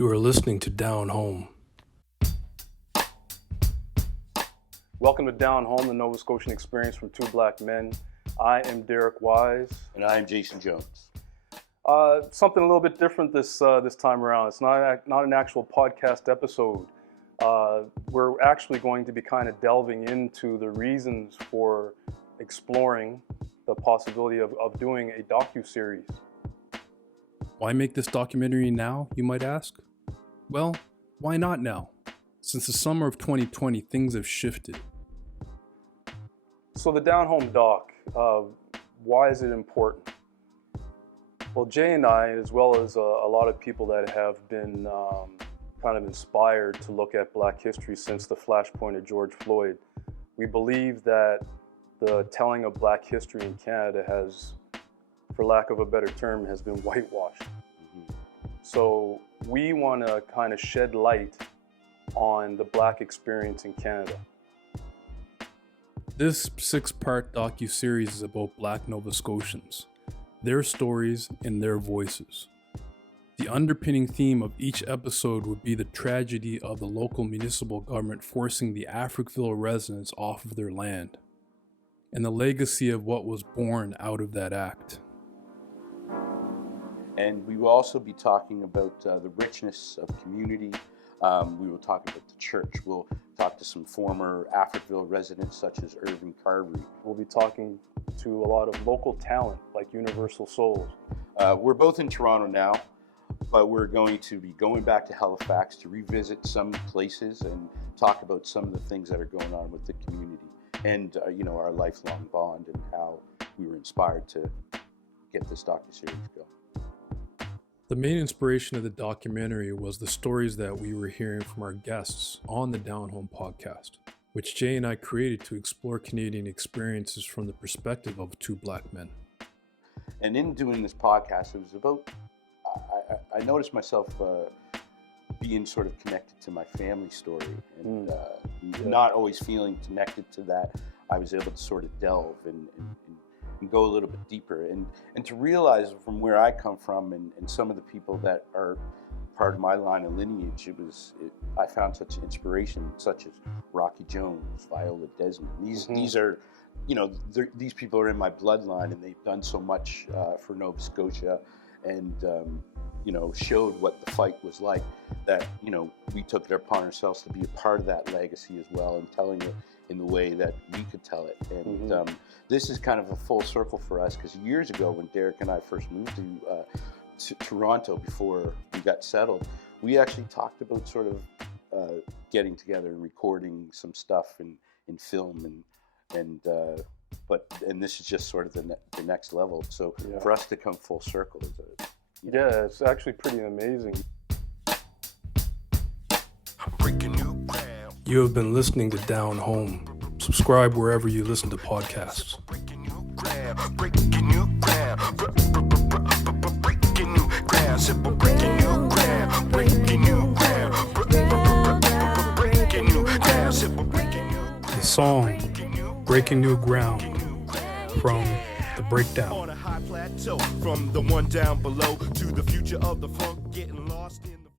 You are listening to Down Home. Welcome to Down Home, the Nova Scotian experience from two black men. I am Derek Wise. And I am Jason Jones. Something a little bit different this time around. It's not an actual podcast episode. We're actually going to be kind of delving into the reasons for exploring the possibility of doing a docuseries. Why make this documentary now, you might ask? Well, why not now? Since the summer of 2020, things have shifted. So the Down Home doc, why is it important? Well, Jay and I, as well as a lot of people that have been kind of inspired to look at Black history since the flashpoint of George Floyd, we believe that the telling of Black history in Canada has, for lack of a better term, has been whitewashed. So we want to kind of shed light on the Black experience in Canada. This 6-part docuseries is about Black Nova Scotians, their stories and their voices. The underpinning theme of each episode would be the tragedy of the local municipal government forcing the Africville residents off of their land, and the legacy of what was born out of that act. And we will also be talking about the richness of community. We will talk about the church. We'll talk to some former Africville residents such as Irving Carvery. We'll be talking to a lot of local talent like Universal Souls. We're both in Toronto now, but we're going to be going back to Halifax to revisit some places and talk about some of the things that are going on with the community and our lifelong bond and how we were inspired to get this docuseries going. The main inspiration of the documentary was the stories that we were hearing from our guests on the Down Home podcast, which Jay and I created to explore Canadian experiences from the perspective of two black men. And in doing this podcast, it was about, I noticed myself being sort of connected to my family story and not always feeling connected to that. I was able to sort of delve and go a little bit deeper and to realize from where I come from and some of the people that are part of my line of lineage, I found such inspiration, such as Rocky Jones, Viola Desmond. These are, these people are in my bloodline and they've done so much for Nova Scotia and, showed what the fight was like that, we took it upon ourselves to be a part of that legacy as well and telling it in the way that we could tell it. And this is kind of a full circle for us because years ago when Derek and I first moved to Toronto before we got settled, we actually talked about sort of getting together and recording some stuff in film and this is just sort of the next level. So for us to come full circle is it's actually pretty amazing. You have been listening to Down Home. Subscribe wherever you listen to podcasts. The song Breaking New Ground from The Breakdown. On a high plateau, from the one down below to the future of the funk getting